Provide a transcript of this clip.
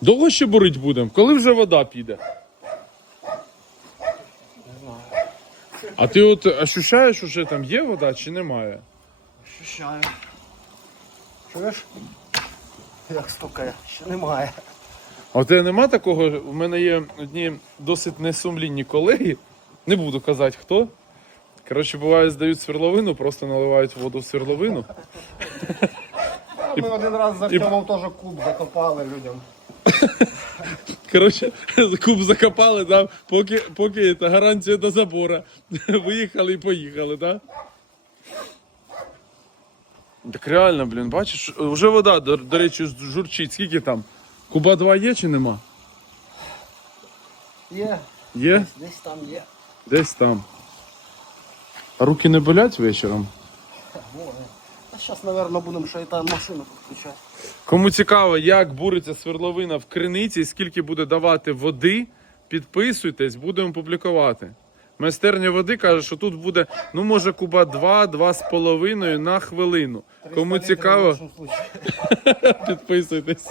Довго ще бурить будемо? Коли вже вода піде? А ти от ощущаєш, що там є вода чи немає? Ощущаю. Чуєш? Як стукає, ще немає. А у тебе нема такого? У мене є одні досить несумлінні колеги, не буду казати хто. Коротше, буває, здають сверловину, просто наливають воду в сверловину. Ми один раз з Артемом теж куб закопали людям. Коротше, куб закопали, да, поки, поки це гарантія до забора. Виїхали і поїхали, так? Так реально, блін, бачиш, вже вода, до, до речі, журчить. Скільки там? Куба 2 є чи нема? Є, Є? десь там є. Десь там. А руки не болять вечором? Може. А зараз, мабуть, будемо ще і та машину підключати. Кому цікаво, як буриться свердловина в криниці, скільки буде давати води, підписуйтесь, будемо публікувати. Майстерня води каже, що тут буде, ну може, куба 2, 2,5 на хвилину. Кому 300 літрів в цікаво, підписуйтесь.